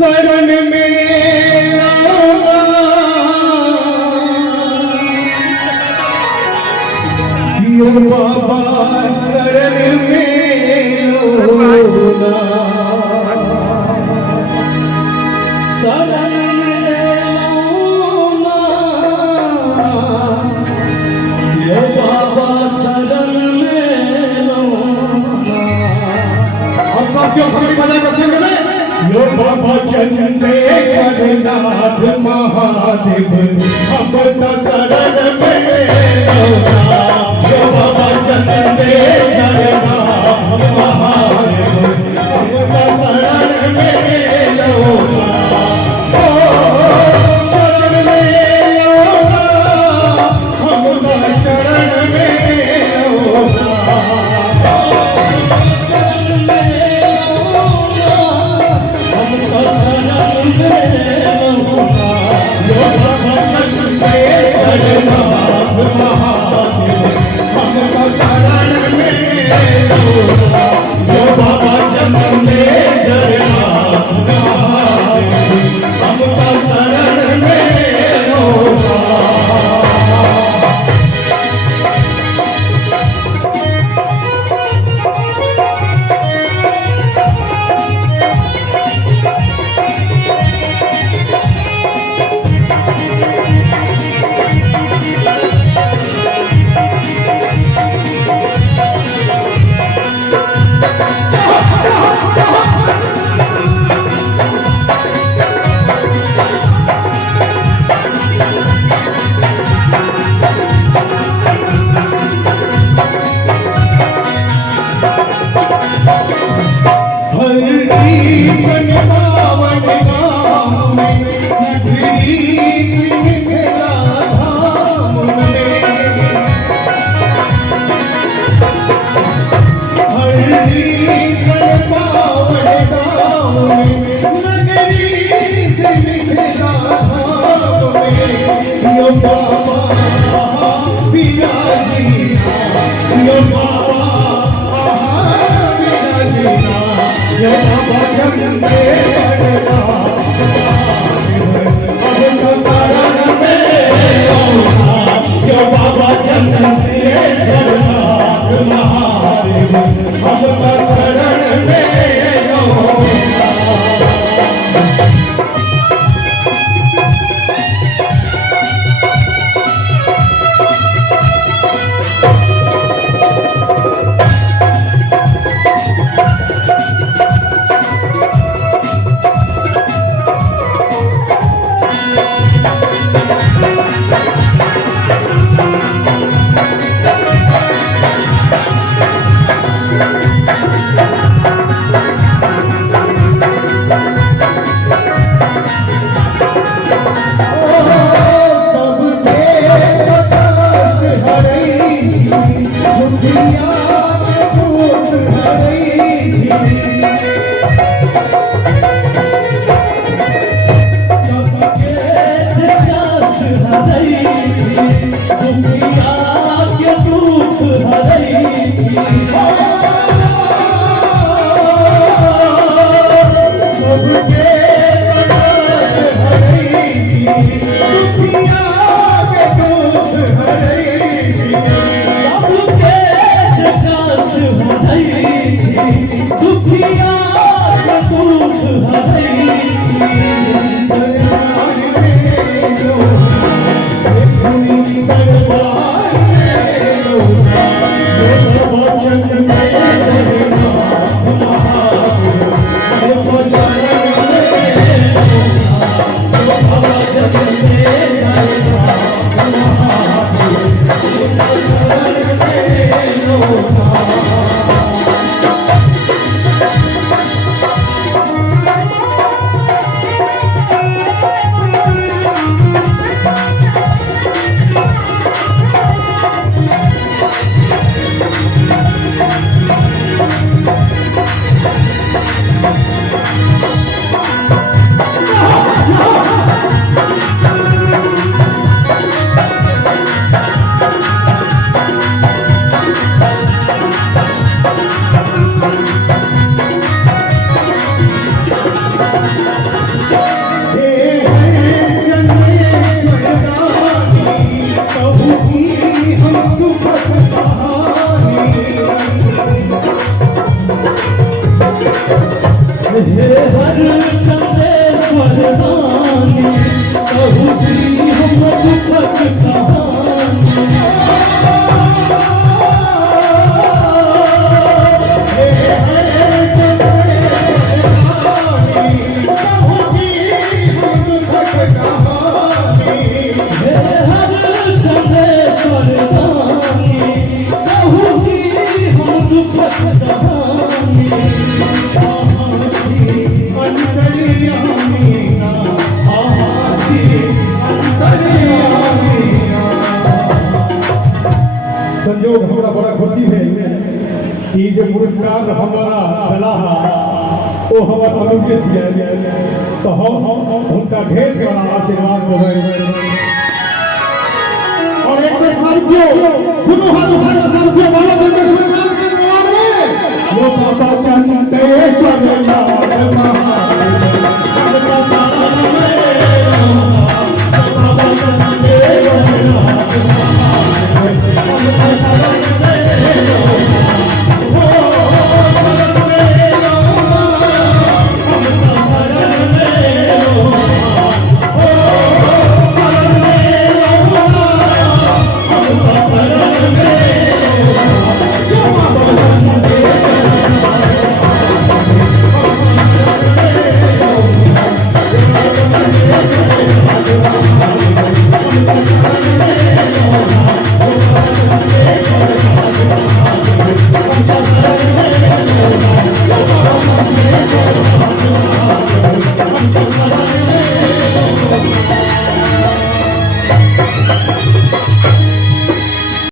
शरण में यो बाबा शरण में यो बाबा चंदे जगन्नाथ महादेव अमृत शरण में यो बाबा चंदे जगन्नाथ महादेव अमृत शरण में शरण में अमृत शरण में यो बाबा चंदे जगन्नाथ चंदेश्वर दानी कहूँ की हम दुखद कहानी संजोग हमरा बड़ा खुशी भेल कि जे पुरस्कार हमारा मिला ओ हमर अनुजे छियै तो हम हुनका ढेर सारा आशीर्वाद देबै और एक बेर साथियों दुनू हाथ उठा के साथियों बोलो देवेश्वर नाथ के नाम में यो बाबा चंदेश्वर नाथ महा